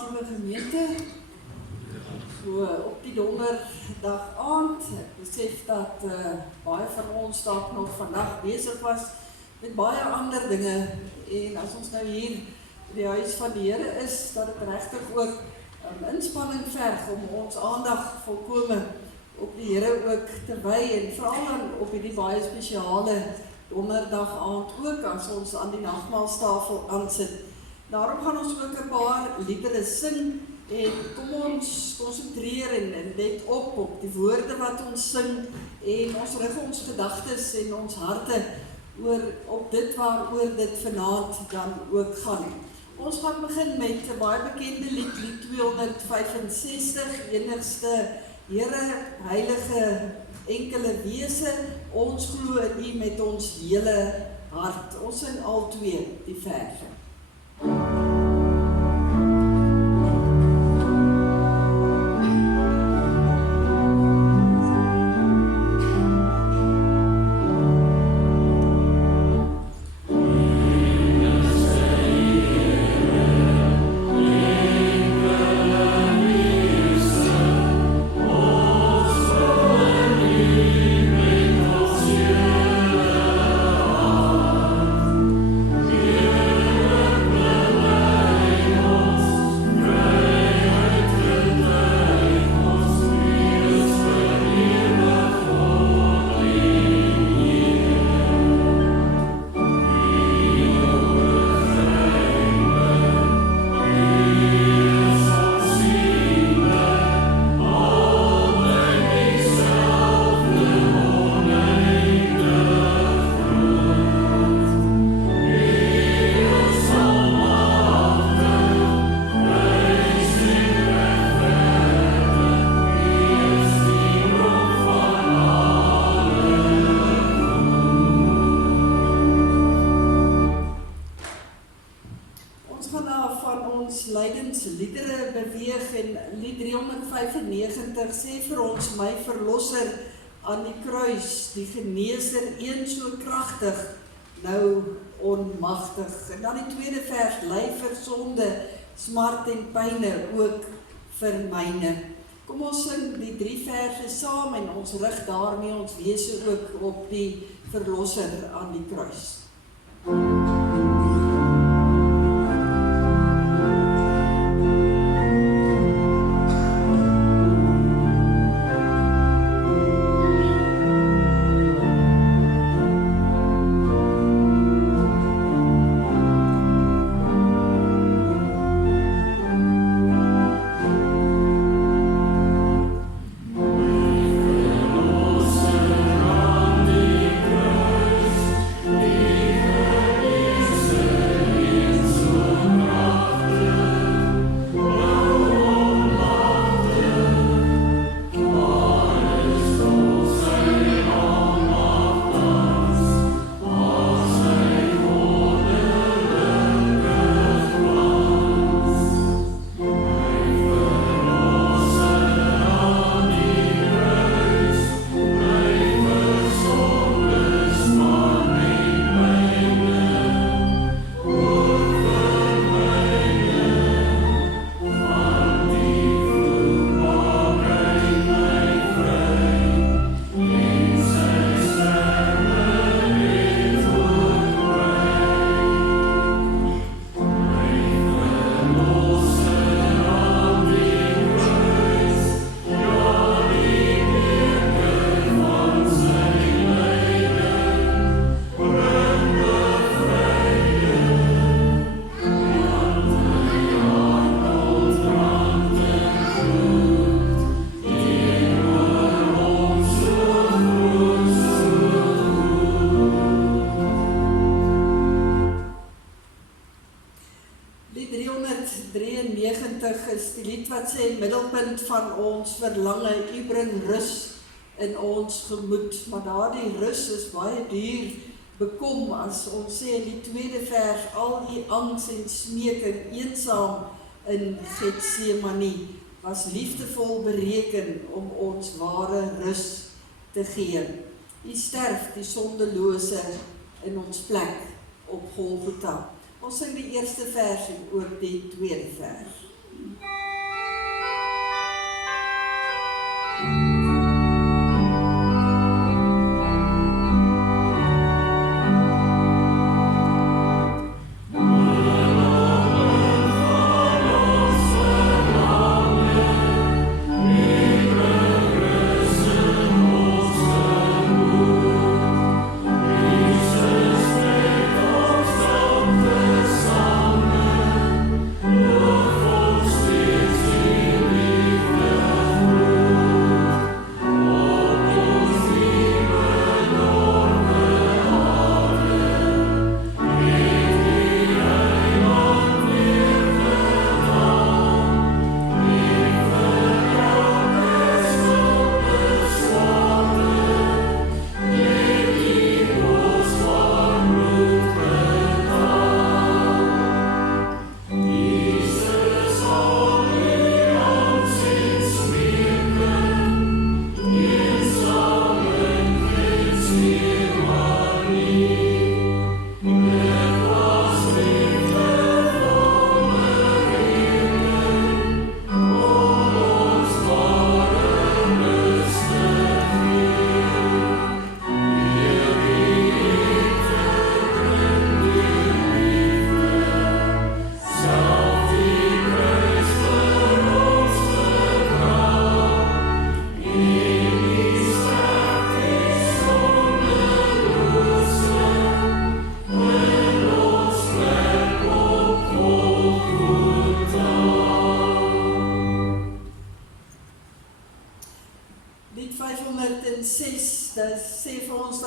aand, liewe gemeente. So, op die donderdag aand, ek besef dat baie van ons dalk nog vandag besig was met baie ander dinge. En as ons nou hier by die huis van die Here is, dat het regtig ook inspanning verg om ons aandag volkome op die Here ook te wy en veral dan op hierdie baie spesiale donderdag aand ook as ons aan die nagmaalstafel aansit. Daarom gaan ons ook 'n paar liedere sing en kom ons konsentreer en let op die woorde wat ons sing en ons rig ons gedagtes en ons harte op dit waaroor dit vanaand dan ook gaan. Ons gaan begin met 'n baie bekende lied, lied 265, enigste Here, heilige, enkele wese, ons glo in U met ons hele hart. Ons sing al twee die verse. Liedere beweeg en lied 395 sê vir ons, my verlosser aan die kruis, die geneeser, een so kragtig, nou onmagtig. En dan die tweede vers, ly vir sonde, smart en pyne, ook vir myne. Kom ons sing die 3 verse saam en ons rig daarmee ons wese ook op die verlosser aan die kruis. Is die lied wat sê, middelpunt van ons verlange, U bring rus in ons gemoed, maar daardie rus is baie duur bekom, as ons sê in die tweede vers, al U angs en smeeking, eensaam in Getsemane, was liefdevol bereken om ons ware rus te gee. U sterf die sondelose in ons plek op Golgotha. Ons sing die eerste vers en ook die tweede vers.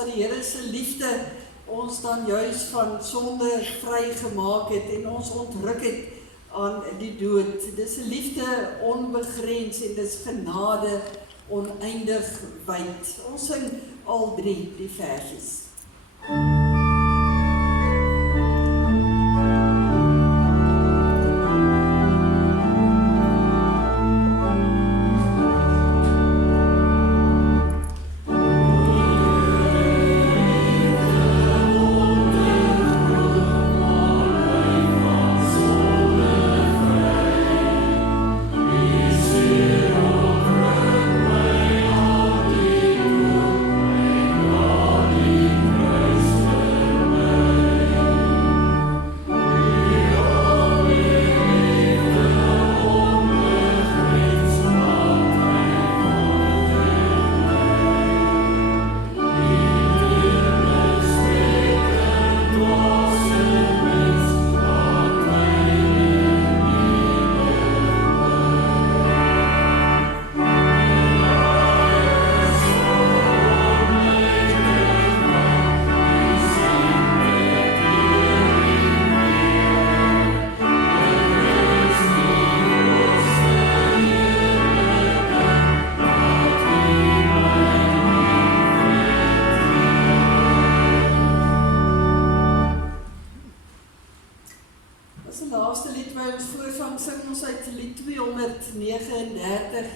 dat die Here se liefde ons dan juis van sonde vrygemaak het en ons ontruk het aan die dood. Dis 'n liefde onbegrens en dis genade oneindig wyd. Ons sing al 3 die versies.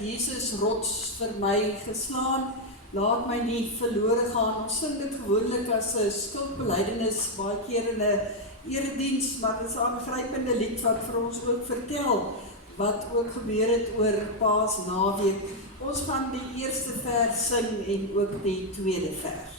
Jesus rots vir my geslaan, laat my nie verlore gaan. Ons sing dit gewoonlik as 'n skuldbelydenis, baie keer in 'n erediens, maar dit is 'n aangrypende lied wat vir ons ook vertel wat ook gebeur het oor Paasnaweek. Ons gaan die eerste vers sing en ook die tweede vers.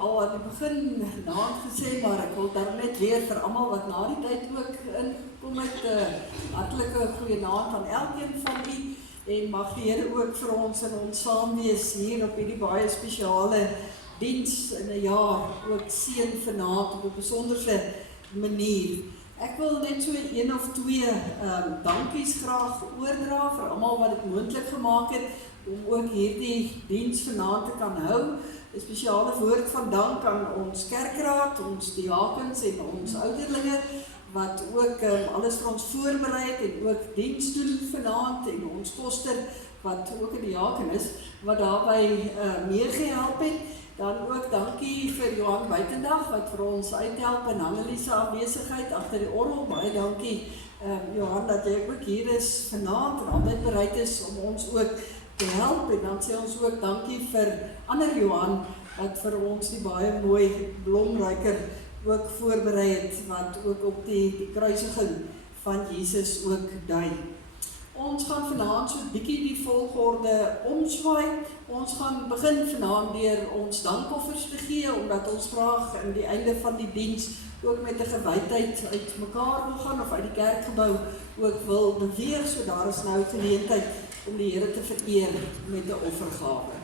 Al aan die begin naand gesê, maar ek wil daar net weer vir almal wat na die tyd ook ingekom het, hartlike goeie naand aan elkeen van u, en mag die Here ook vir ons in ons saam wees hier op hierdie baie spesiale diens in 'n jaar, ook seën vanaand op 'n besonderse manier. Ek wil net so 1 of 2 dankies graag oordra vir almal wat dit moontlik gemaak het om ook hierdie diens vanaand te kan hou. 'n Spesiale woord van dank aan ons kerkraad, ons diakens en ons ouderlinge wat ook alles vir ons voorberei het en ook diens doen vanaand, en ons koster wat ook 'n diaken is wat daarbey meegehelp het. Dan ook dankie vir Johan Buitendag wat vir ons uithelp in Anneliese afwesigheid agter die orgel. Baie dankie Johan dat jy ook hier is vanaand en altyd bereid is om ons ook te help. En dan sê ons ook dankie vir ander Johan wat vir ons die baie mooi blomryker ook voorberei het, wat ook op die kruisiging van Jesus ook dui. Ons gaan vanaand so 'n bietjie die volgorde omswaai. Ons gaan begin vanaand deur ons dankoffers te gee, omdat ons graag in die einde van die diens ook met 'n gewydheid uit mekaar wil gaan of uit die kerkgebou ook wil beweeg. So daar is nou geleentheid om die Here te vereer met 'n offergawe.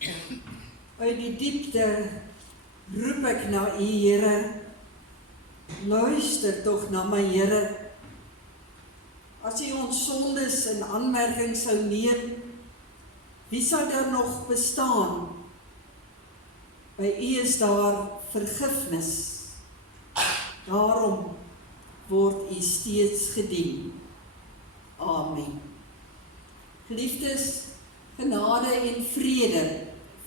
Uit die diepte roep ek na U, Here. Luister tog na my Here. As U ons sondes in aanmerking sou neem, wie sou daar nog bestaan? By U is daar vergifnis. Daarom word U steeds gedien. Amen. Geliefdes, genade en vrede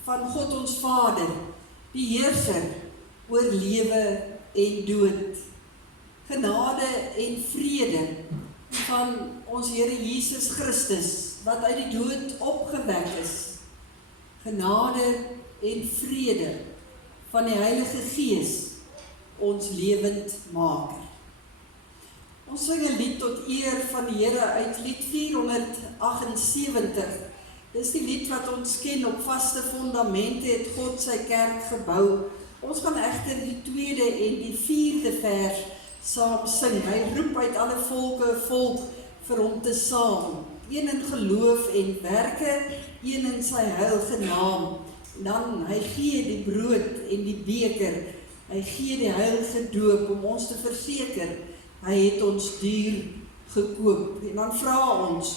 van God ons Vader, die Heerser oor lewe en dood. Genade en vrede van ons Here Jesus Christus, wat uit die dood opgewek is. Genade en vrede van die Heilige Gees, ons lewendmaker. Ons sing 'n lied tot eer van die Here uit lied 478. Dis die lied wat ons ken, op vaste fondamente het God sy kerk gebou. Ons gaan egter die tweede en die vierde vers saam sing. Hy roep uit alle volke volk vir hom te saam. Een in geloof en werke, een in sy heilige naam. Dan hy gee die brood en die beker, hy gee die heilige doop om ons te verseker, hy het ons duur gekoop. En dan vra ons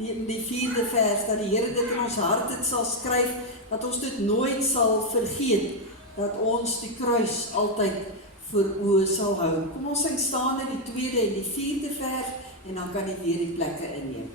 in die vierde vers, dat die Here dit in ons harte sal skryf, dat ons dit nooit sal vergeet, dat ons die kruis altyd voor oë sal hou. Kom ons sing staan in die tweede en die vierde vers, en dan kan jy weer die plekke inneem.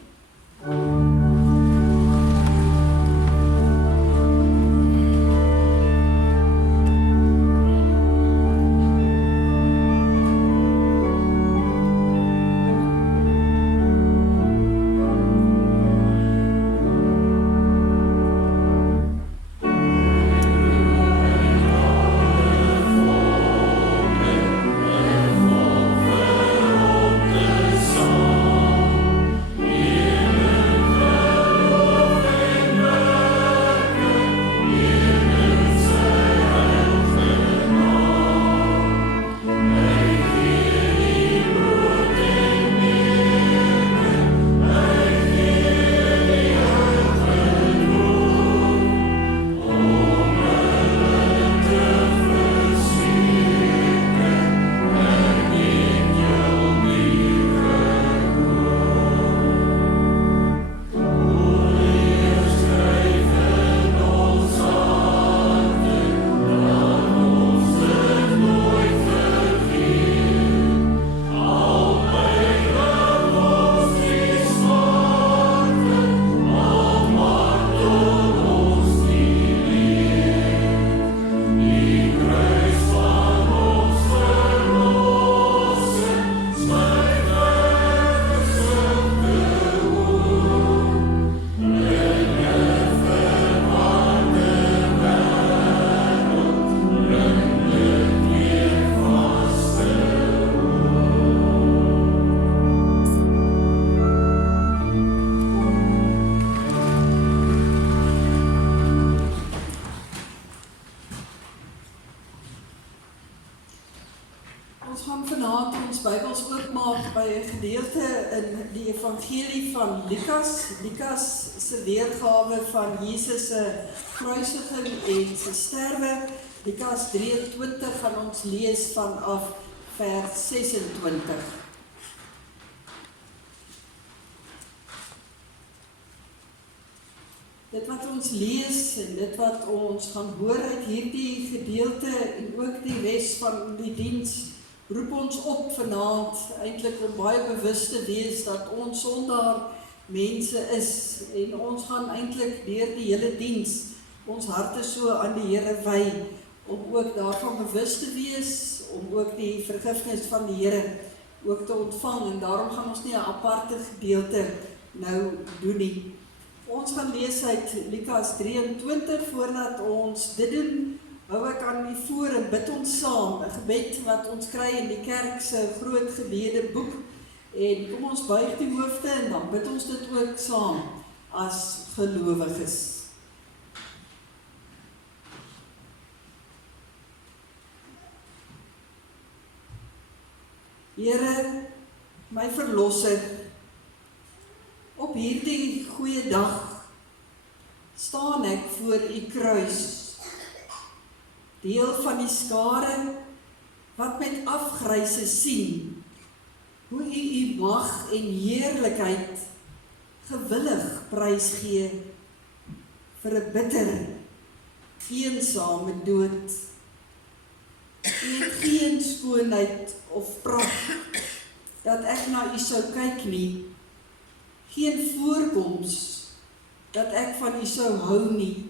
Die evangelie van Lukas se weergawe van Jesus se kruisiging en sy sterwe. Lukas 23 gaan ons lees vanaf vers 26. Dit wat ons lees en dit wat ons gaan hoor uit hierdie gedeelte en ook die res van die diens, roep ons op vanaand eintlik om baie bewus te wees dat ons sondaar mense is en ons gaan eintlik deur die hele diens ons harte so aan die Here wy om ook daarvan bewus te wees, om ook die vergifnis van die Here ook te ontvang, en daarom gaan ons nie 'n aparte gedeelte nou doen nie. Ons gaan lees uit Lukas 23 voordat ons dit doen. Hou ek aan die voor en bid ons saam, 'n gebed wat ons kry in die kerk se groot gebede boek, en kom ons buig die hoofde en dan bid ons dit ook saam as gelowiges. Here, my verlosser, op hierdie goeie dag staan staan ek voor u kruis, deel van die skare wat met afgryse sien, hoe u mag en heerlikheid gewillig prys gee vir 'n bitter, eensame dood. U het geen skoonheid of pracht dat ek na u sou kyk nie, geen voorkoms dat ek van u sou hou nie.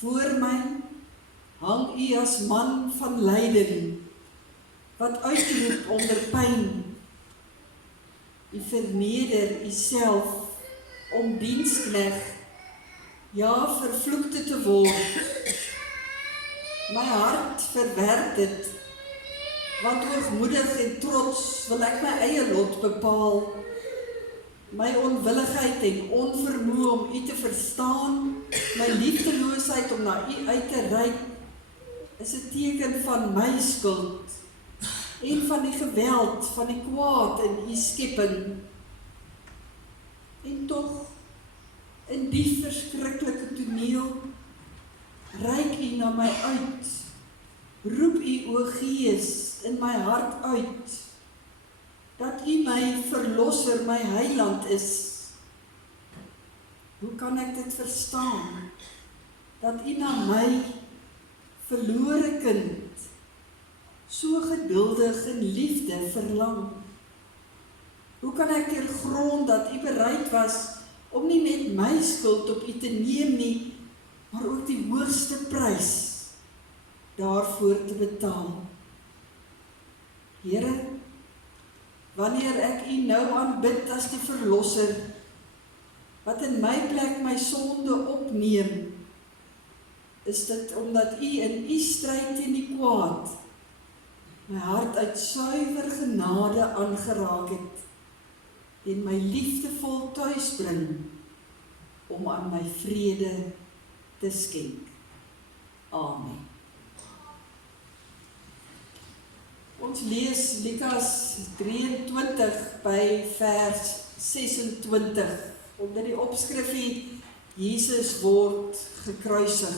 Voor my hang u as man van lyding, wat uitroep onder pyn. U verneder u self om diensknegt, ja vervloekte te word. My hart verwerp dit, want hoogmoedig en trots wil ek my eie lot bepaal. My onwilligheid en onvermoë om u te verstaan, my liefdeloosheid om na u uit te reik, is 'n teken van my skuld en van die geweld, van die kwaad in u skepping. En tog, in die verskriklike toneel, reik u na my uit, roep u o Gees in my hart uit, dat u my verlosser, my heiland is. Hoe kan ek dit verstaan, dat u na my verlore kind so geduldig in liefde verlang? Hoe kan ek deurgrond dat u bereid was om nie net my skuld op u te neem nie, maar ook die hoogste prys daarvoor te betaal? Here, wanneer ek u nou aanbid as die verlosser, wat in my plek my sonde opneem, is dit omdat u in u stryd teen die kwaad my hart uit suiwer genade aangeraak het en my liefdevol tuis bring om aan my vrede te skenk. Amen. Ons lees Lukas 23 by vers 26, onder die opskrifie Jesus word gekruisig.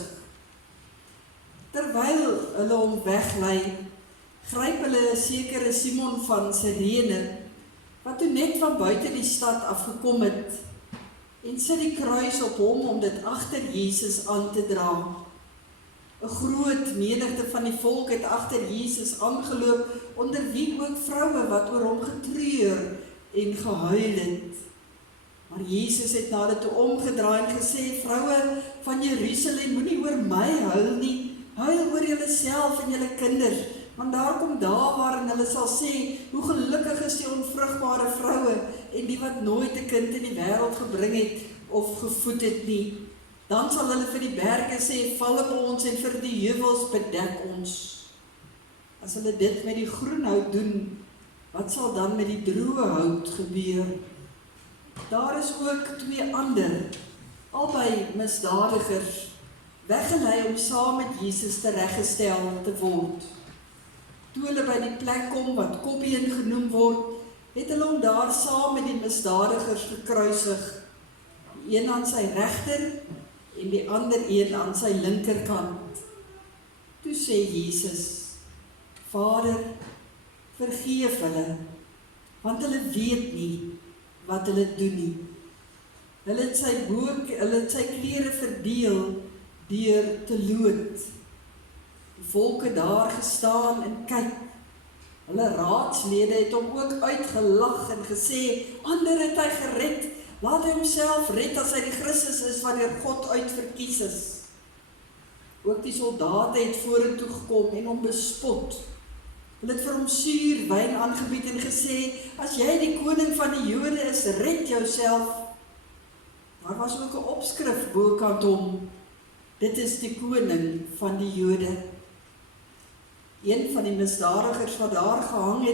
Terwyl hulle hom weglei, gryp hulle 'n sekere Simon van Sirene, wat toe net van buite die stad afgekom het, en sit die kruis op hom om dit agter Jesus aan te dra. 'n Groot menigte van die volk het agter Jesus aangeloop, onder wie ook vroue wat oor hom getreur en gehuil het. Maar Jesus het na hulle toe omgedraai en gesê, vroue van Jerusalem, moenie oor my huil nie, huil oor julleself en julle kinders, want daar kom dae waarin hulle sal sê, hoe gelukkig is die onvrugbare vroue en die wat nooit 'n kind in die wêreld gebring het of gevoed het nie. Dan sal hulle vir die berge sê, val op ons, en vir die heuwels bedek ons. As hulle dit met die groen hout doen, wat sal dan met die droë hout gebeur? Daar is ook 2 ander, albei misdadigers, weggelei om saam met Jesus tereggestel te word. Toe hulle by die plek kom wat Kopbeen genoem word, het hulle hom daar saam met die misdadigers gekruisig, die een aan sy regter en die ander een aan sy linkerkant. Toe sê Jesus, Vader, vergeef hulle, want hulle weet nie wat hulle doen nie. Hulle het sy klere verdeel deur te loot. Die volke daar gestaan en kyk. Hulle raadslede het hom ook uitgelag en gesê, ander het hy gered, laat hy homself red as hy die Christus is wanneer God uitverkies is. Ook die soldate het vorentoe gekom en hom bespot. Hulle het vir hom suur wyn aangebied en gesê, as jy die koning van die Jode is, red jouself. Daar was ook 'n opskrif bokant hom, dit is die koning van die Jode. Een van die misdadigers wat daar gehang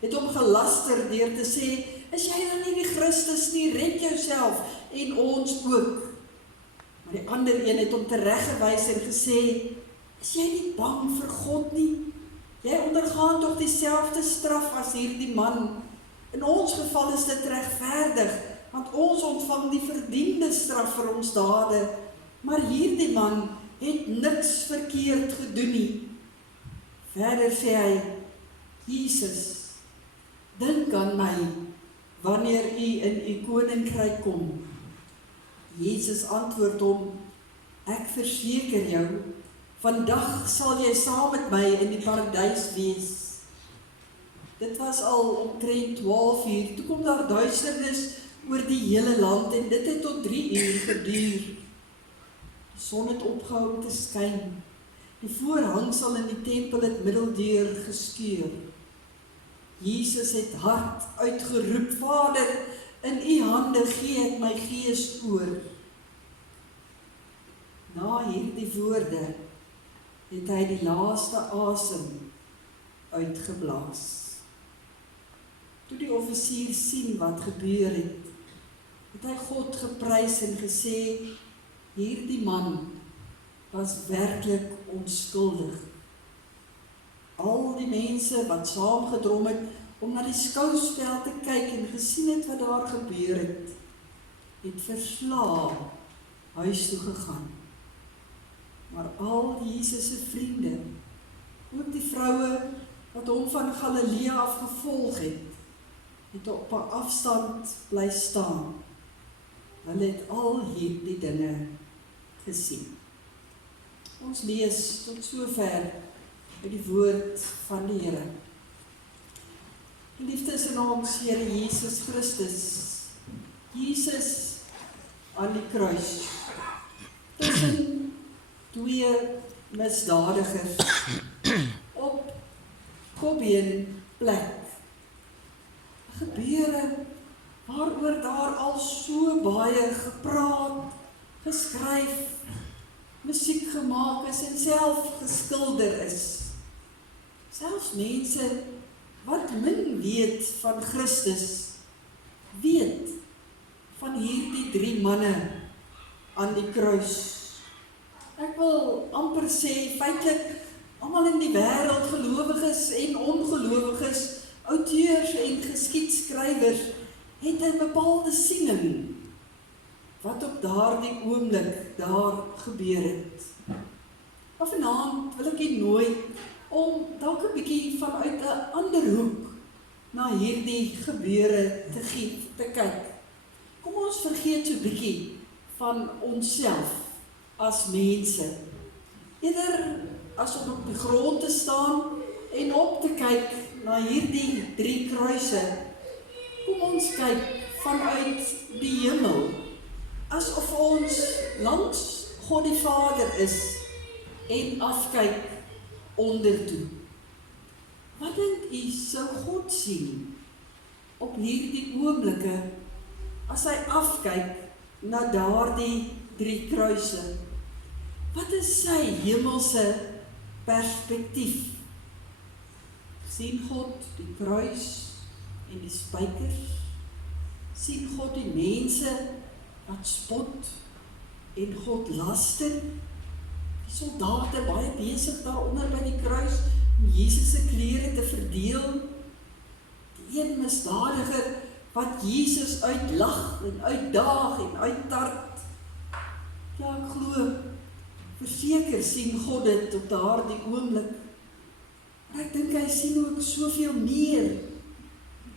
het hom gelaster deur te sê, is jy dan nie die Christus nie, red jouself en ons ook. Maar die ander een het hom tereggewys en gesê, is jy nie bang vir God nie? Jy ondergaan tog dieselfde straf as hierdie man. In ons geval is dit regverdig, want ons ontvang die verdiende straf vir ons dade, Maar hierdie man het niks verkeerd gedoen nie. Verder sê hy, Jesus, dink aan my, wanneer u in u koninkryk kom. Jesus antwoord hom, ek verseker jou, vandag sal jy saam met my in die paradys wees. Dit was al omtrent 12 uur, toe kom daar duisternis oor die hele land en dit het tot 3 uur geduur. Die son het opgehou te skyn. Die voorhangsel in die tempel het middeldeur geskeur. Jesus het hard uitgeroep, Vader, in u hande gee ek my gees oor. Na hierdie woorde het hy die laaste asem uitgeblaas. Toe die offisier sien wat gebeur het hy God geprys en gesê, hierdie man was werklik onskuldig. Al die mense wat saamgedrom het om na die skouspel te kyk en gesien het wat daar gebeur het verslae huis toe gegaan. Maar al Jesus se vriende, ook die vroue wat hom van Galilea af gevolg het op 'n afstand bly staan. Hulle het al hierdie dinge gesien. Ons lees tot sover uit die woord van die Here. Geliefdes in ons Here Jesus Christus, Jesus aan die kruis, tussen 2 misdadigers op Kobbeen plek. Gebeure waaroor daar al so baie gepraat, geskryf, musiek gemaak is en self geskilder is. Selfs mense wat min weet van Christus, weet van hierdie 3 manne aan die kruis. Ek wil amper sê, feitlik, almal in die wêreld, gelowiges en ongelowiges, auteurs en geskiedskrywers, het 'n bepaalde siening wat op daardie oomblik daar gebeur het. Maar vanaand wil ek u nooi om dalk 'n bietjie vanuit 'n ander hoek na hierdie gebeure te kyk. Kom ons vergeet so 'n bietjie van onsself as mense. Eerder as om op die grond te staan en op te kyk na hierdie 3 kruise, kom ons kyk vanuit die hemel, asof ons langs God die Vader is en afkyk ondertoe. Wat dink u sou God sien op hierdie oomblikke as hy afkyk na daardie 3 kruise? Wat is sy hemelse perspektief? Sien God die kruis en die spykers? Sien God die mense wat spot en God laster? Die soldate baie besig daaronder by die kruis om Jesus se klere te verdeel. Die een misdadiger wat Jesus uitlag en uitdaag en uittart. Ja, ek glo, verseker sien God dit op daardie oomblik. Maar ek dink hy sien ook soveel meer.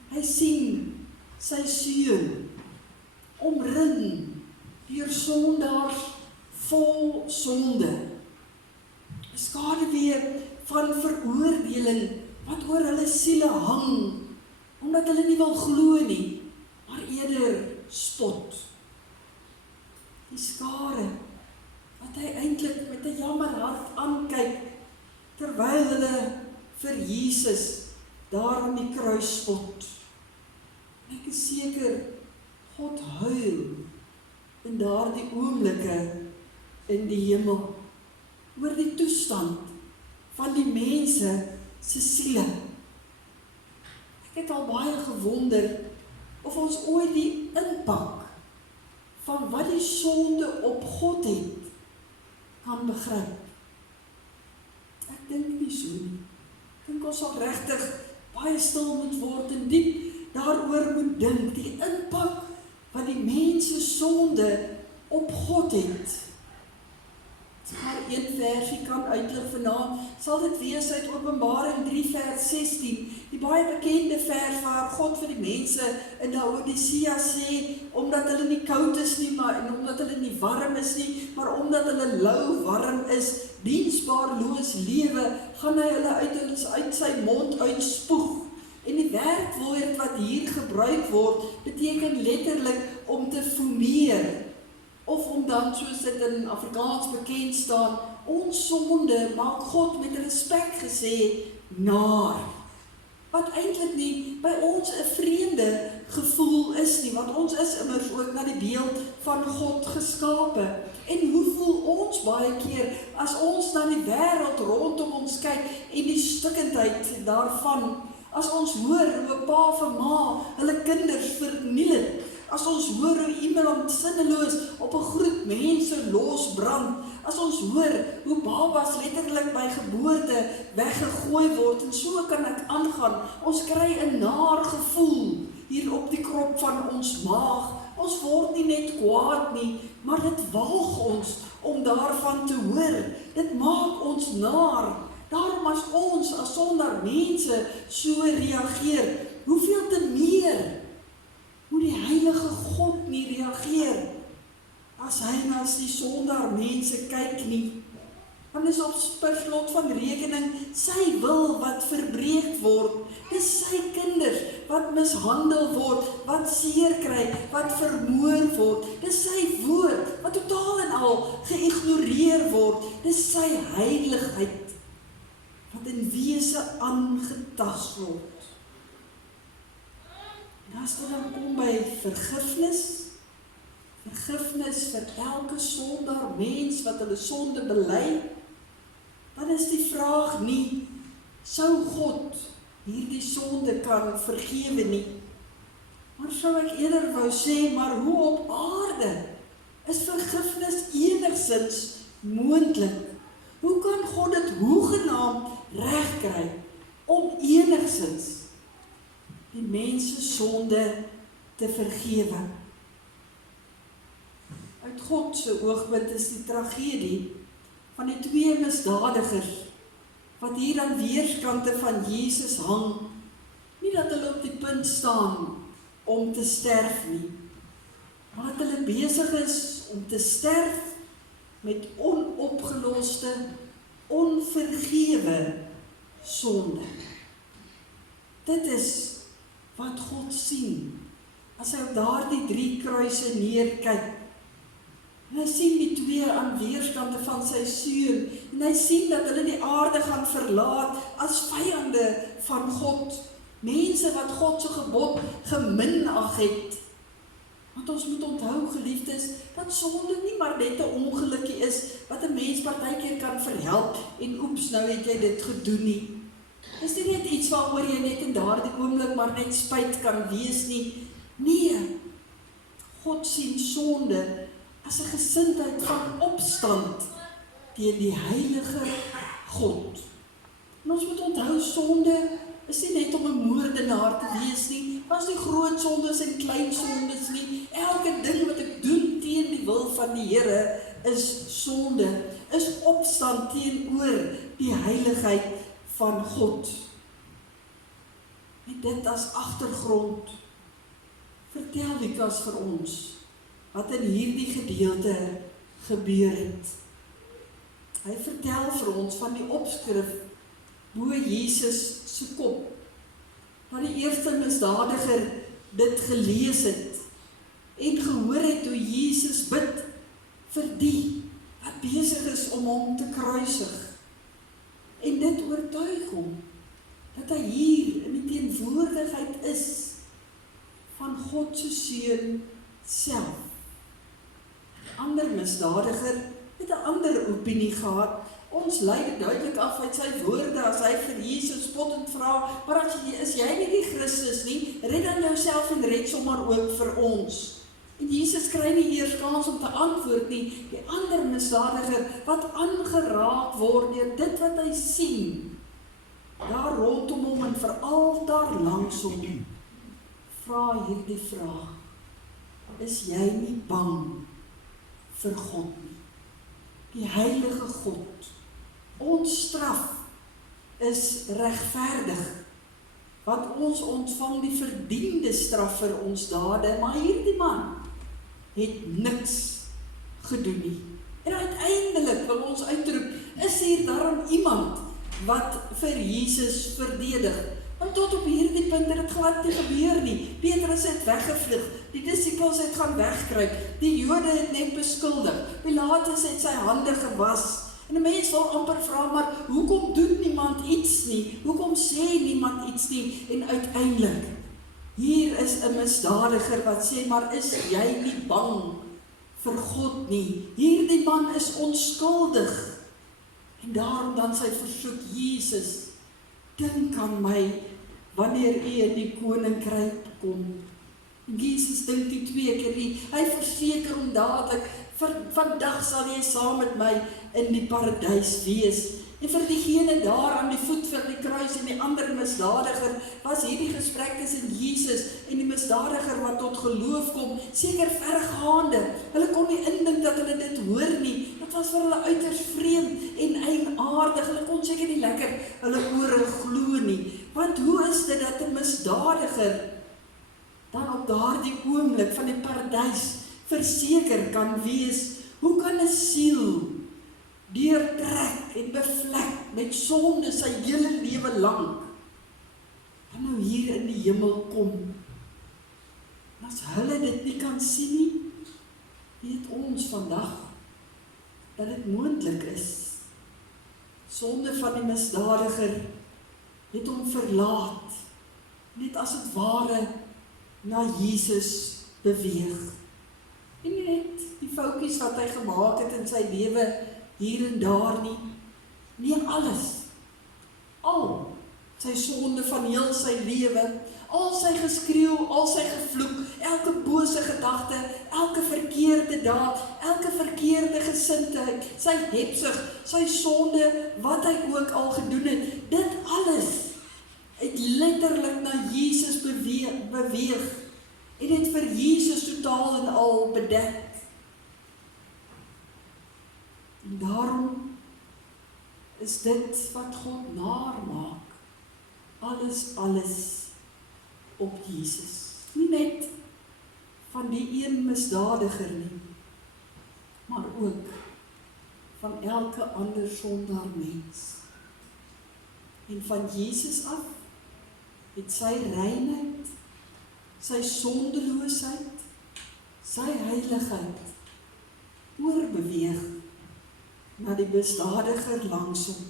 Hy sien sy seun omring deur sondaars vol sonde. 'n Skaduwee van veroordeling wat oor hulle siele hang, omdat hulle nie wil glo nie, maar eerder spot. Die skare wat hy eintlik met 'n jammer hart aankyk, terwyl hulle vir Jesus daar aan die kruis spot. Ek is seker, God huil in daardie oomblikke in die hemel, oor die toestand van die mense se siele. Ek het al baie gewonder, of ons ooit die impak van wat die sonde op God het, kan begryp. Ek dink nie so nie. Ek dink ons sal regtig baie stil moet word en diep daaroor moet dink, die impak wat die mens se sonde op God het. een versie kan uitlig vanaand, sal dit wees uit Openbaring 3 vers 16, die baie bekende vers waar God vir die mense in Laodicea sê, omdat hulle nie koud is nie, en omdat hulle nie warm is nie, maar omdat hulle lou warm is, diensbaarloos lewe, gaan hy hulle uit sy mond uitspoeg. En die werkwoord wat hier gebruik word, beteken letterlik om te fumeer, of om dan, soos dit in Afrikaans bekend staan, ons sonde maak God met respek gesê naar. Wat eintlik nie by ons 'n vreemde gevoel is nie, want ons is immers ook na die beeld van God geskape. En hoe voel ons baie keer as ons na die wêreld rondom ons kyk en die stikkendheid daarvan, as ons hoor hoe 'n pa of 'n ma hulle kinders verniel het, as ons hoor hoe iemand sinneloos op 'n groep mense losbrand, as ons hoor hoe babas letterlik by geboorte weggegooi word, en so kan ek aangaan, ons kry 'n naar gevoel hier op die krop van ons maag. Ons word nie net kwaad nie, maar dit waag ons om daarvan te hoor. Dit maak ons naar. Daarom as ons as sonder mense so reageer, hoeveel te meer moet die heilige God nie reageer as hy na die sonder mense kyk nie. Want is op per slot van rekening sy wil wat verbreek word. Dis sy kinders wat mishandel word, wat seer kry, wat vermoor word. Dis sy woord wat totaal en al geïgnoreer word. Dis sy heiligheid wat in wese aangetast word. En as dit dan kom by vergifnis vir elke sondaar mens wat hulle sonde bely, dan is die vraag nie, sou God hierdie sonde kan vergewe nie? Maar sou ek eerder wou sê, maar hoe op aarde is vergifnis enigsins moontlik? Hoe kan God dit hoegenaamd regkry om enigsins die mense sonde te vergewe? Uit God se oogpunt is die tragedie van die twee misdadigers wat hier aan weerskante van Jesus hang, nie dat hulle op die punt staan om te sterf nie, maar dat hulle besig is om te sterf met onopgeloste, onvergewe sonde. Dit is wat God sien as hy op daardie 3 kruise neerkyk. En hy sien die twee aan weerskante van sy seun, en hy sien dat hulle die aarde gaan verlaat as vyande van God, mense wat God se gebod geminag het. Want ons moet onthou, geliefdes, dat sonde nie maar net 'n ongelukkie is, wat 'n mens partykeer kan verhelp, en oeps, nou het jy dit gedoen nie. Is dit net iets waaroor jy net in daardie oomblik maar net spyt kan wees nie? Nee, God sien sonde as 'n gesindheid van opstand teen die heilige God. En ons moet onthou, sonde is nie net om 'n moordenaar te wees nie, was nie groot sondes en klein sondes nie. Elke ding wat ek doen teen die wil van die Here is sonde, is opstand teenoor die heiligheid van God. Met dit as agtergrond, vertel Lukas vir ons wat in hierdie gedeelte gebeur het. Hy vertel vir ons van die opskrif bo Jesus se kop, waar die eerste misdadiger dit gelees het en gehoor het hoe Jesus bid vir die wat besig is om hom te kruisig. En dit oortuig hom dat hy hier in die teenwoordigheid is van God se seun self. Ander misdadiger het 'n ander opinie gehad. Ons lei dit duidelik af uit sy woorde as hy vir Jesus spottend vra, maar is jy nie die Christus nie, red dan jouself en red sommer ook vir ons. En Jesus kry nie eers kans om te antwoord nie, die ander misdadiger wat aangeraak word deur dit wat hy sien, daar rondom hom en veral daar langs hom, vra hierdie vraag: is jy nie bang vir God nie? die heilige God. Ons straf is regverdig, want ons ontvang die verdiende straf vir ons dade, maar hierdie man het niks gedoen nie. En uiteindelik wil ons uitroep, is hier daarom iemand wat vir Jesus verdedig? Want tot op hierdie punt het dit glad nie gebeur nie. Petrus het weggevlug, die disippels het gaan wegkruip, die Jode het net beskuldig, Pilatus het sy hande gewas, en 'n mens wil amper vra, maar hoekom doen niemand iets nie? Hoekom sê niemand iets nie? En uiteindelik, hier is 'n misdadiger wat sê, maar is jy nie bang vir God nie? Hierdie man is onskuldig. En daarom dan sy versoek, Jesus, dink aan my, wanneer u in die koninkryk kom. En Jesus dink die 2 keer nie, hy verseker hom dadelik, vandag sal jy saam met my in die paradys wees. En vir diegene daar aan die voet van die kruis en die ander misdadiger, was hierdie gesprek tussen Jesus en die misdadiger wat tot geloof kom, seker vergaande. Hulle kon nie indink dat hulle dit hoor nie. Dit was vir hulle uiters vreemd en eigenaardig. Hulle kon seker nie lekker hulle ore glo nie. Want hoe is dit dat 'n misdadiger dan op daardie oomblik van die paradys verseker kan wees? Hoe kan 'n siel deurtrek en bevlek met sonde sy hele lewe lank, en nou hier in die hemel kom? En as hulle dit nie kan sien nie, weet ons vandag dat dit moontlik is. Sonde van die misdadiger het hom verlaat, net as het ware na Jesus beweeg. En nie net die foutjies wat hy gemaak het in sy lewe hier en daar nie. Nie alles. Al sy sonde van heel sy lewe, al sy geskreeu, al sy gevloek, elke bose gedagte, elke verkeerde daad, elke verkeerde gesindheid, sy hebsug, sy sonde, wat hy ook al gedoen het, dit alles het letterlik na Jesus beweeg en het vir Jesus totaal en al bedek. En daarom is dit wat God naarmaak. Alles op Jesus. Nie net van die een misdadiger nie, maar ook van elke ander sondaar mens. En van Jesus af het sy reinheid, sy sondeloosheid, sy heiligheid oorbeweeg na die misdadiger langs hom.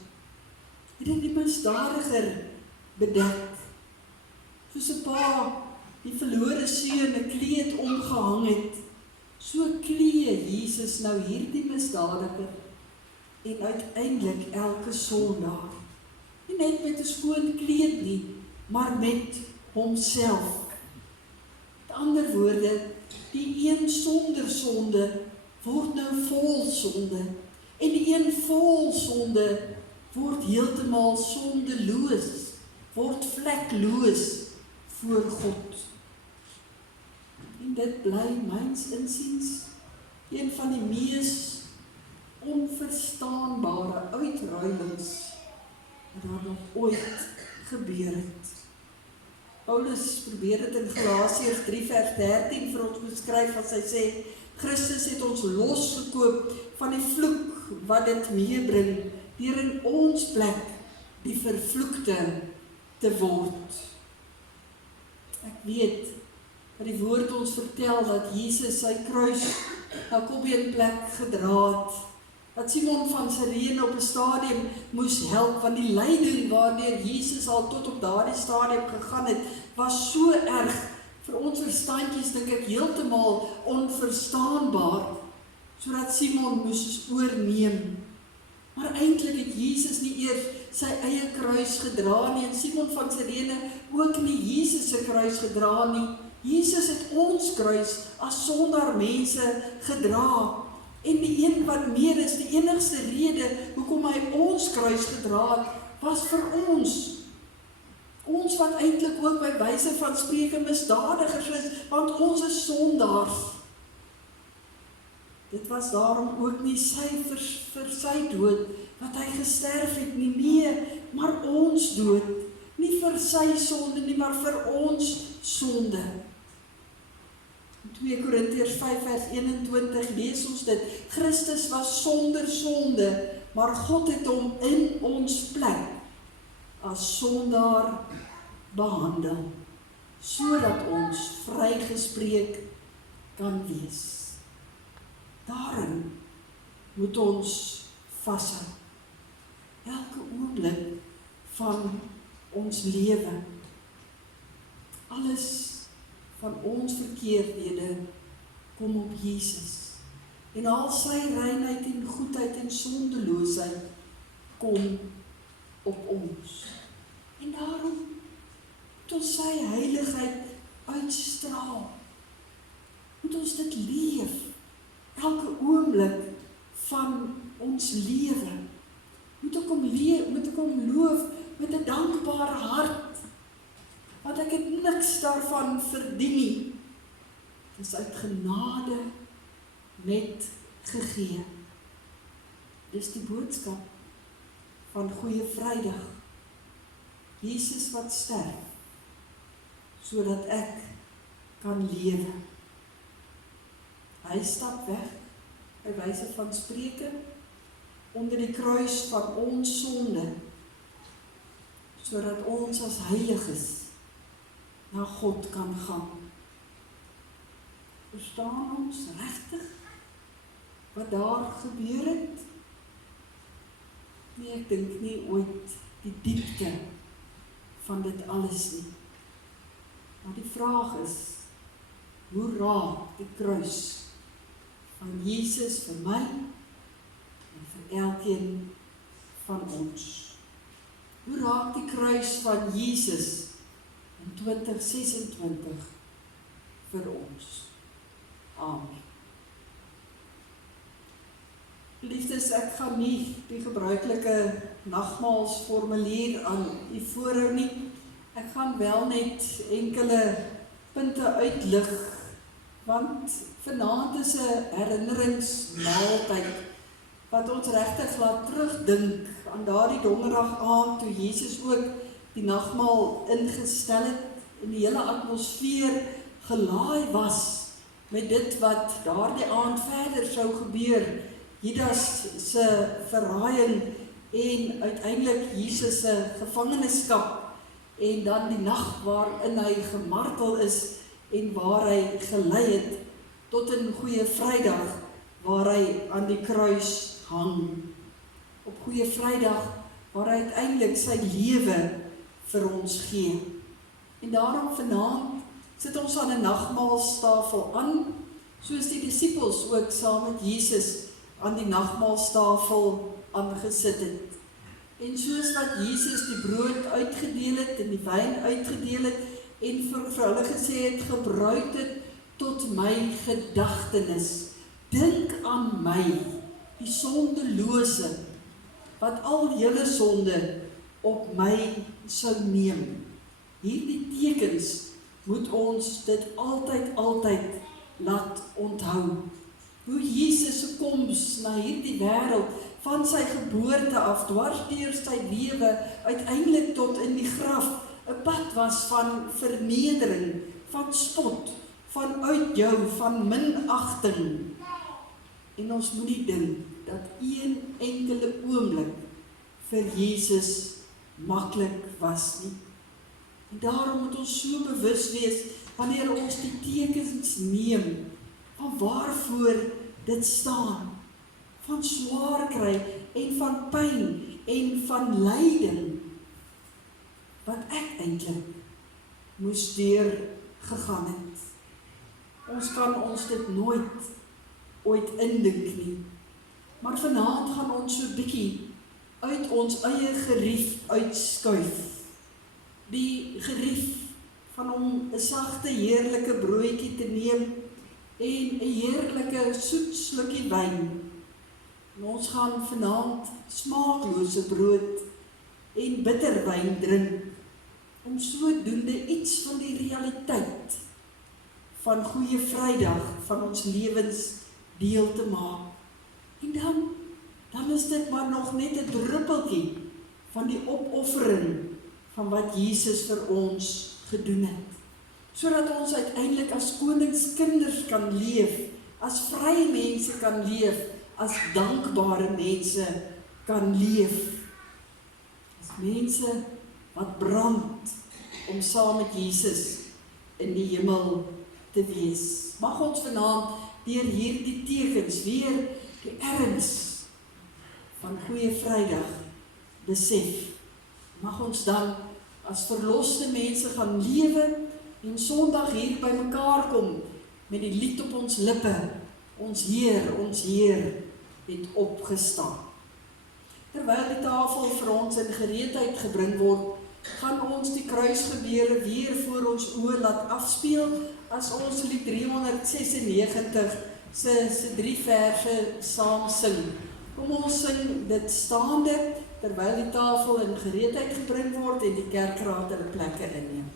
Het die misdadiger bedek, soos 'n pa die verlore seun 'n kleed omgehang het, so klee Jesus nou hierdie misdadiger en uiteindelik elke sondaar. Nie net met 'n skoon kleed nie, maar met homself. Met ander woorde, die een sonder sonde word nou vol sonde, en die een vol sonde word heeltemal sondeloos, word vlekloos voor God. En dit bly myns insiens een van die mees onverstaanbare uitruilings wat daar nog ooit gebeur het. Paulus probeer dit in Galasiërs 3 vers 13 vir ons beskryf, as hy sê, Christus het ons losgekoop van die vloek wat dit meebring, deur in ons plek die vervloekte te word. Ek weet dat die woord ons vertel dat Jesus sy kruis na Kobbeen plek gedra het, dat Simon van Sirene op 'n stadium moes help, want die lyding waardeur Jesus al tot op daardie stadium gegaan het, was so erg, vir ons verstandjies dink ek heeltemal onverstaanbaar, sodat Simon moes oorneem. Maar eintlik het Jesus nie eers sy eie kruis gedra nie, en Simon van Sirene ook nie Jesus se kruis gedra nie. Jesus het ons kruis as sondaar mense gedra. En die een wat meer is, die enigste rede hoekom hy ons kruis gedra het, was vir ons. Ons wat eintlik ook by wyse van spreke misdadigers is, want ons is sondaars. Dit was daarom ook nie vir sy dood, wat hy gesterf het nie, nee, maar ons dood, nie vir sy sonde nie, maar vir ons sonde. In 2 Korintiërs 5 vers 21 lees ons dit, Christus was sonder sonde, maar God het hom in ons plek as sondaar behandel, sodat ons vrygespreek kan wees. Daarin moet ons vashou, elke oomblik van ons lewe. Alles van ons verkeerdhede kom op Jesus. En al sy reinheid en goedheid en sondeloosheid kom op ons. En daarom moet ons sy heiligheid uitstraal. Moet ons dit leef, elke oomblik van ons lewe. Moet ek hom loof met 'n dankbare hart, want ek het niks daarvan verdien nie. Dit is uit genade net gegee. Dis die boodskap van Goeie Vrydag. Jesus wat sterf, sodat ek kan lewe. Hy stap weg, by wyse van spreke, onder die kruis van ons sonde, sodat ons as heiliges na God kan gaan. Verstaan ons regtig wat daar gebeur het? Nee, ek dink nie ooit die diepte van dit alles nie. Maar die vraag is, hoe raak die kruis van Jesus vir my en vir elkeen van ons? Hoe raak die kruis van Jesus in 2026 vir ons? Amen. Liefdes, ek gaan nie die gebruikelike nagmaalsformulier aan u voorhou nie. Ek gaan wel net enkele punte uitlig, want vanaand is 'n herinneringsmaaltyd wat ons regtig laat terugdink aan daardie donderdag aand toe Jesus ook die nagmaal ingestel het en die hele atmosfeer gelaai was met dit wat daardie aand verder sou gebeur. Judas se verraaiing en uiteindelik Jesus se gevangenskap en dan die nag waarin hy gemartel is en waar hy gelei het tot 'n Goeie Vrydag waar hy aan die kruis hang. Op Goeie Vrydag waar hy uiteindelik sy lewe vir ons gee. En daarom vanaand sit ons aan 'n nagmaalstafel aan, soos die disippels ook saam met Jesus aan die nagmaalstafel aangesit het. En soos wat Jesus die brood uitgedeel het en die wyn uitgedeel het en vir hulle gesê het, gebruik dit tot my gedagtenis. Dink aan my, die sondelose, wat al julle sonde op my sou neem. Hierdie tekens moet ons dit altyd laat onthou. Hoe Jesus se koms na hierdie wêreld, van sy geboorte af, dwars deur sy lewe, uiteindelik tot in die graf, 'n pad was van vernedering, van spot, van uitjou, van minagting. En ons moet nie dink dat een enkele oomblik vir Jesus maklik was nie. En daarom moet ons so bewus wees, wanneer ons die tekens neem, van waarvoor dit staan, van swaar kry en van pyn en van lyding, wat ek eintlik moes deur gegaan het. Ons kan ons dit nooit ooit indink nie, maar vanaand gaan ons so bietjie uit ons eie gerief uitskuif. Die gerief van om 'n sagte, heerlike broodjie te neem en 'n heerlike soet slukkie wyn. En ons gaan vanaand smaaklose brood en bitterwyn drink, om sodoende iets van die realiteit van Goeie Vrydag van ons lewens deel te maak. En dan is dit maar nog net 'n druppeltjie van die opoffering van wat Jesus vir ons gedoen het. Sodat ons uiteindelik as koningskinders kan leef, as vrye mense kan leef, as dankbare mense kan leef. As mense wat brand om saam met Jesus in die hemel te wees. Mag ons vanaand deur hierdie tekens weer die erns van Goeie Vrydag besef. Mag ons dan as verloste mense gaan lewe en Sondag hier by mekaar kom met die lied op ons lippe. Ons Heer het opgestaan. Terwyl die tafel vir ons in gereedheid gebring word, gaan ons die kruisgebeure weer voor ons oë laat afspeel as ons lied 396 se 3 verse saam sing. Kom ons sing dit staande terwyl die tafel in gereedheid gebring word en die kerkraad hulle plekke inneem.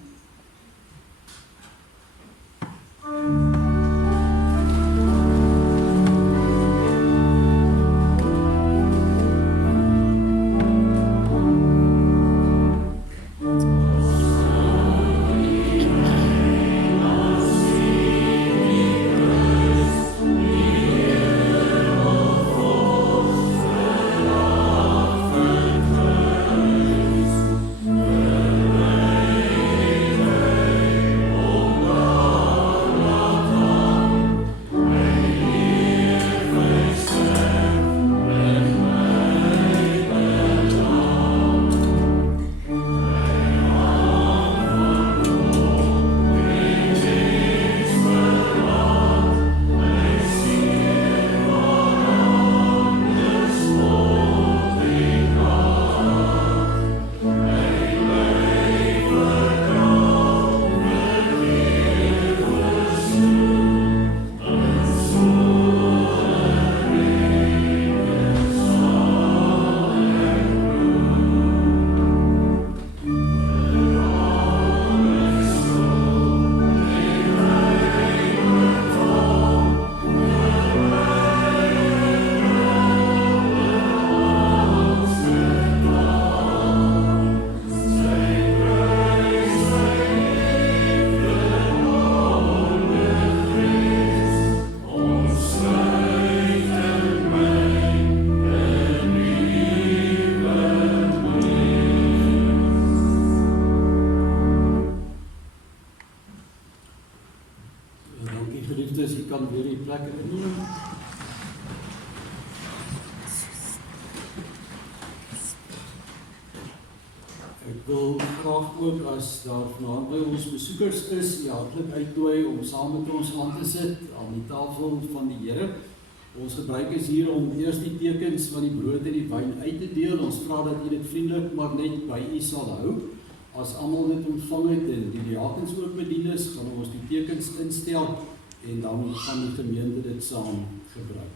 Ek wil graag ook as daar vanaand by ons besoekers is, hartlik uitnooi om saam met ons aan te sit aan die tafel van die Here. Ons gebruik is hier om eers die tekens van die brood en die wyn uit te deel. Ons vra dat u dit vriendelik maar net by u sal hou. As almal dit ontvang het en die diakens ook bedien is, gaan ons die tekens instel en dan gaan die gemeente dit saam gebruik.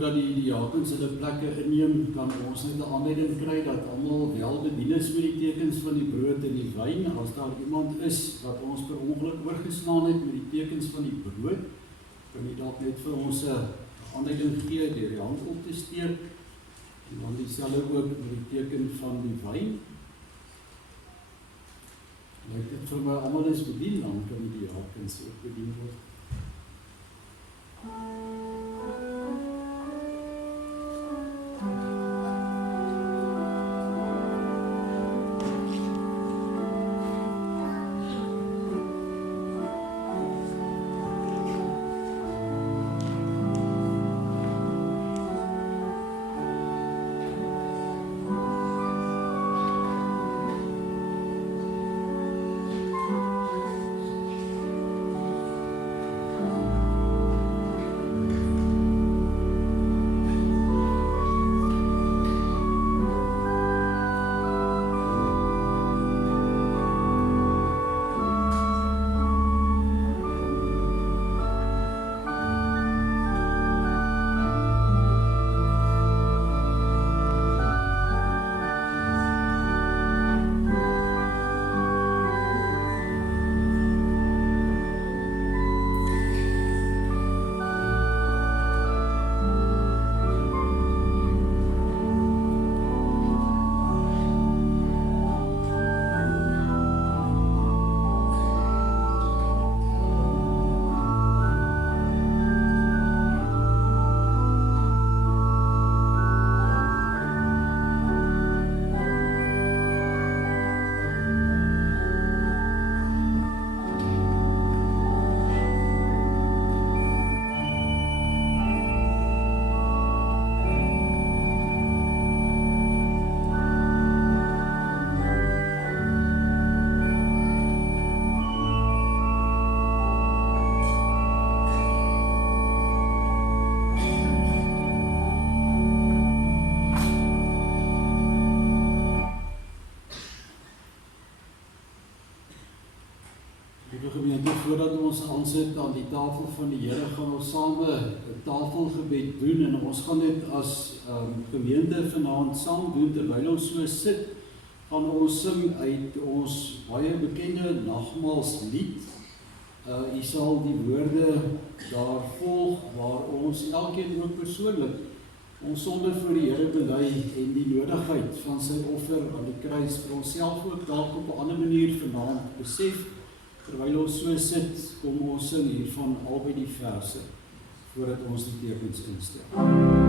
voordat die diakens hulle plekke inneem, kan ons net 'n aanleiding kry dat almal wel bedien is met die tekens van die brood en die wyn. As daar iemand is wat ons per ongeluk oorgeslaan het met die tekens van die brood, kan jy dalk net vir ons 'n aanleiding gee deur die hand op te steek. En dan dieselfde ook met die teken van die wyn. Lyk dit vir my almal is bedien, dan kan die diakens ook bedien word. Voordat ons aansit aan die tafel van die Here, gaan ons same 'n tafelgebed doen en ons gaan dit as gemeente vanaand saam doen. Terwyl ons so sit, gaan ons sing uit ons baie bekende nagmaalslied. U sal die woorde daar volg waar ons elkeen ook persoonlik ons sonde voor die Here bely en die nodigheid van sy offer aan die kruis vir onsself ook dalk op 'n ander manier vanaand besef. Terwyl ons so sit, kom ons sing hiervan albei die verse, voordat ons die tekens instel.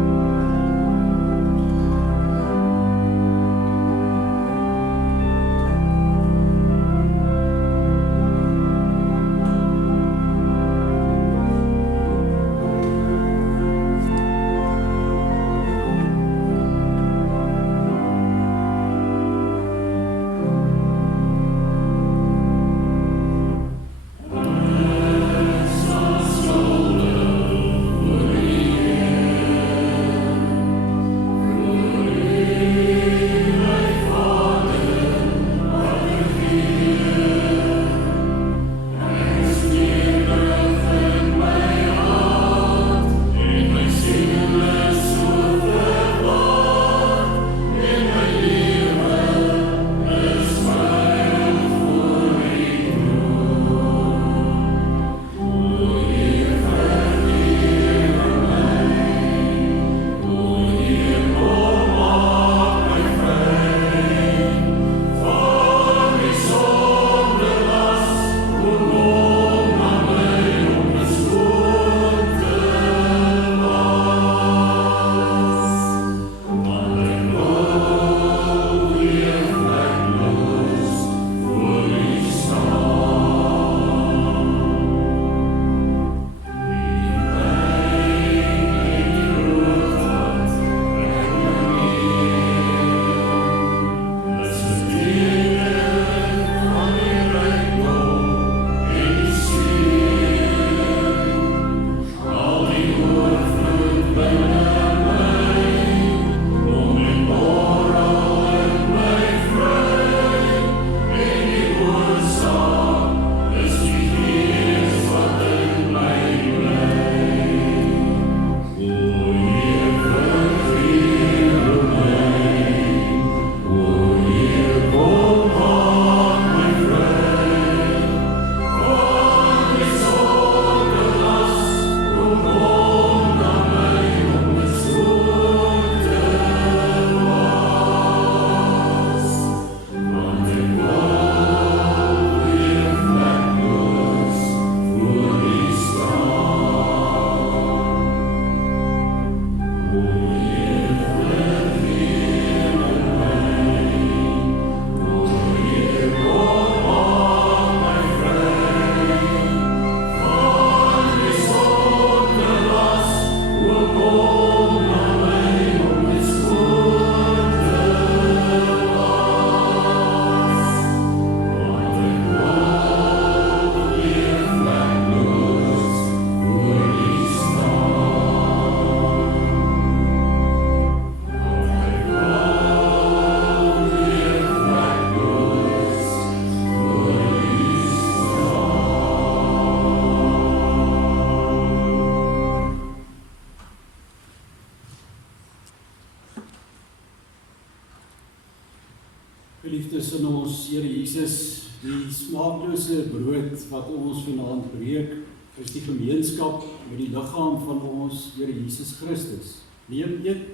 Geliefdes in ons Here Jesus, die smaaklose brood wat ons vanaand breek, is die gemeenskap met die liggaam van ons Here Jesus Christus. Neem eet,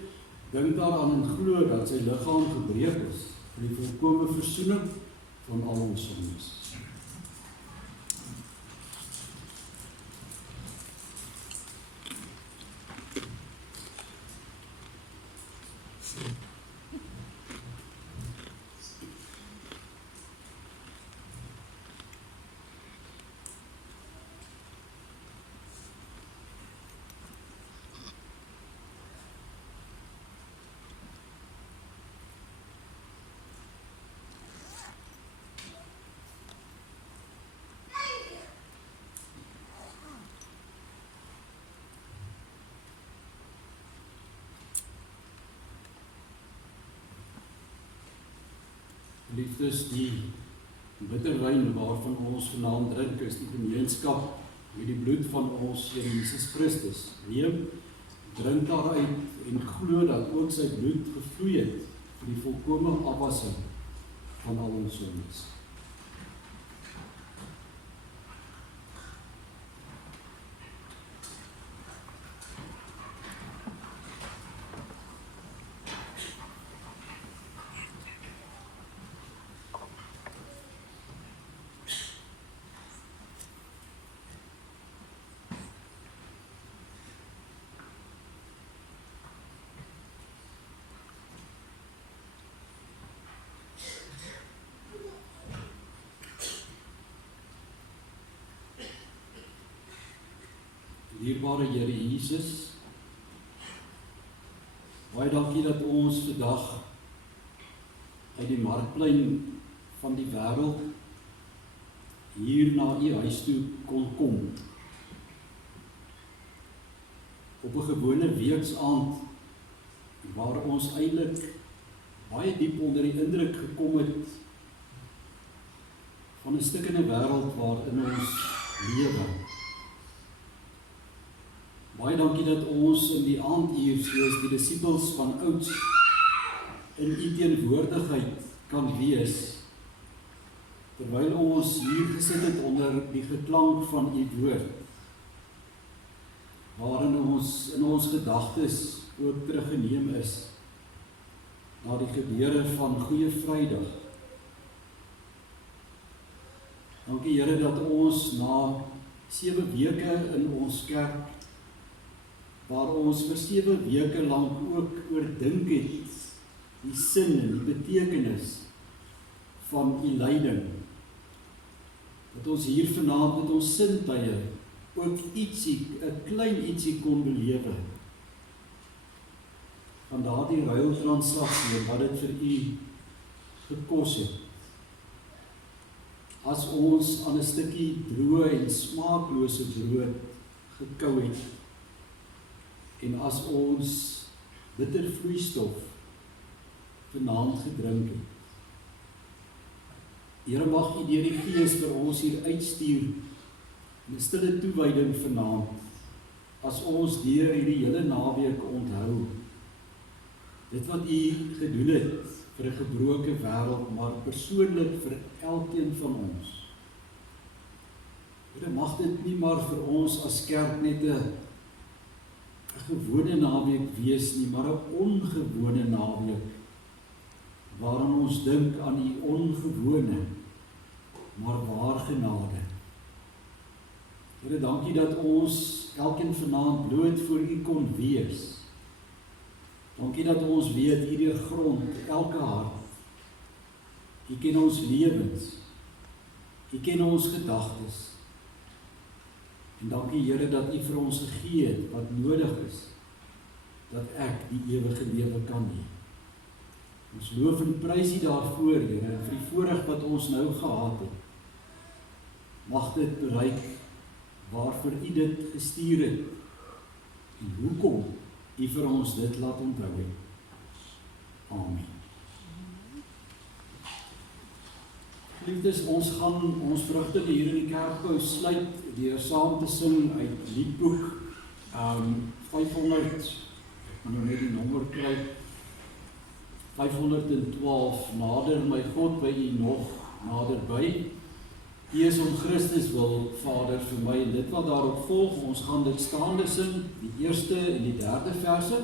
dink daaraan en glo dat sy liggaam gebreek is vir die volkome versoening van al ons sondes. Liefdes, die bitterwyn waarvan ons vanaand drink is die gemeenskap met die bloed van ons Here Jesus Christus. Neem, drink daaruit en glo dat ook sy bloed gevloei het vir die volkome afwassing van al ons sondes. Dierbare Here Jesus, baie dankie dat ons vandag uit die markplein van die wêreld hier na u huis toe kon kom. Op 'n gewone weeksaand waar ons eintlik baie diep onder die indruk gekom het van 'n stuk in 'n wêreld waarin ons lewe. Baie dankie dat ons in die aanduur soos die disippels van ouds in u teenwoordigheid kan wees, terwyl ons hier gesit het onder die geklank van u woord, waarin ons in ons gedagtes ook teruggeneem is na die gebeure van Goeie Vrydag. Dankie Here dat ons na 7 weke in ons kerk, waar ons vir 7 weke lank ook oordink het die sin en die betekenis van u lyding, dat ons hier vanaand met ons sintuie ook ietsie, 'n klein ietsie kon belewe van daardie ruiltransaksie wat dit vir u gekos het. As ons aan 'n stukkie droë en smaaklose brood gekou het, en as ons bitter vloeistof vanaand gedrink het. Here, mag u deur die Gees vir ons hier uitstuur in 'n stille toewyding vanaand, as ons deur hierdie hele naweek onthou dit wat u gedoen het vir 'n gebroke wêreld, maar persoonlik vir elkeen van ons. Here, mag dit nie maar vir ons as kerk net 'n gewone naweek wees nie, maar 'n ongewone naweek, waarin ons dink aan die ongewone, maar waar genade. Here, dankie dat ons elkeen vanaand bloot voor u kon wees. Dankie dat ons weet u deurgrond elke hart. U ken ons lewens. U ken ons gedagtes. En dankie Here dat u vir ons gegee het wat nodig is, dat ek die ewige lewe kan hê. Ons loof en prys u daarvoor, Here, en vir die voorreg wat ons nou gehad het. Mag dit bereik waarvoor u dit gestuur het, en hoekom u vir ons dit laat onthou het. Amen. Liefdes, ons gaan ons vrugte hier in die kerkgebou sluit deur saam te sing uit liedboek 500, ek moet nou net die nommer kry, 512, nader my God by u nog naderby. U is om Christus wil, Vader, vir my, en dit wat daarop volg, ons gaan dit staande sing, die eerste en die derde verse,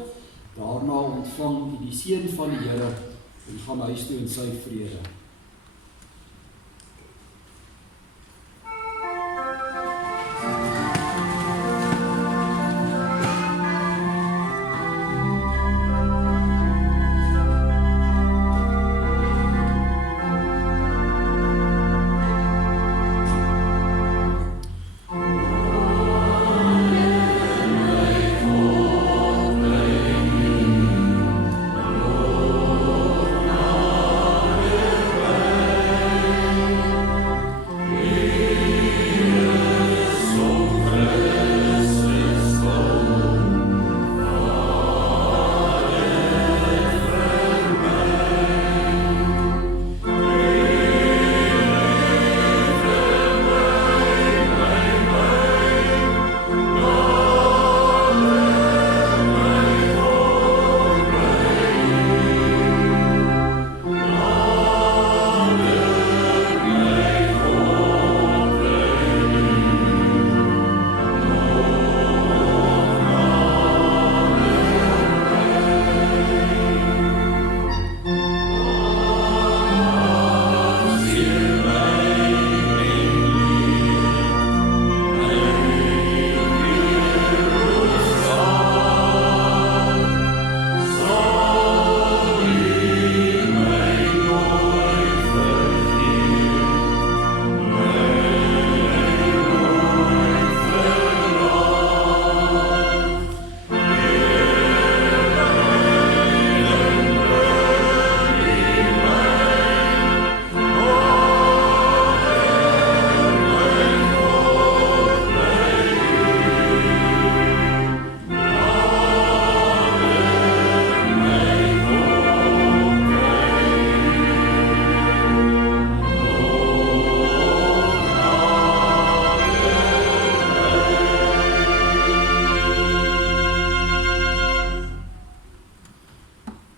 daarna ontvang u die seën van die Here, en gaan huis toe in sy vrede.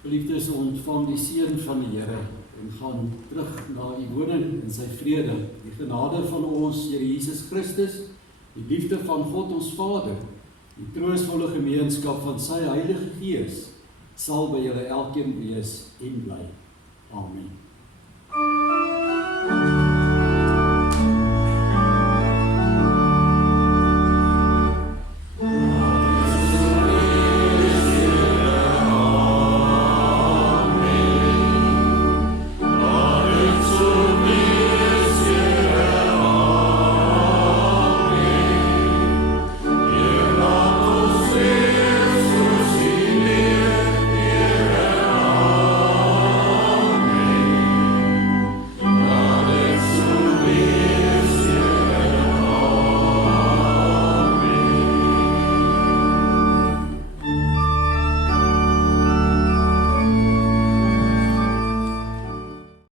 Geliefdes, ontvang die seën van die Here en gaan terug na u woning in sy vrede. Die genade van ons Here Jesus Christus, die liefde van God ons Vader, die troostvolle gemeenskap van sy Heilige Gees, sal by julle elkeen wees en bly. Amen.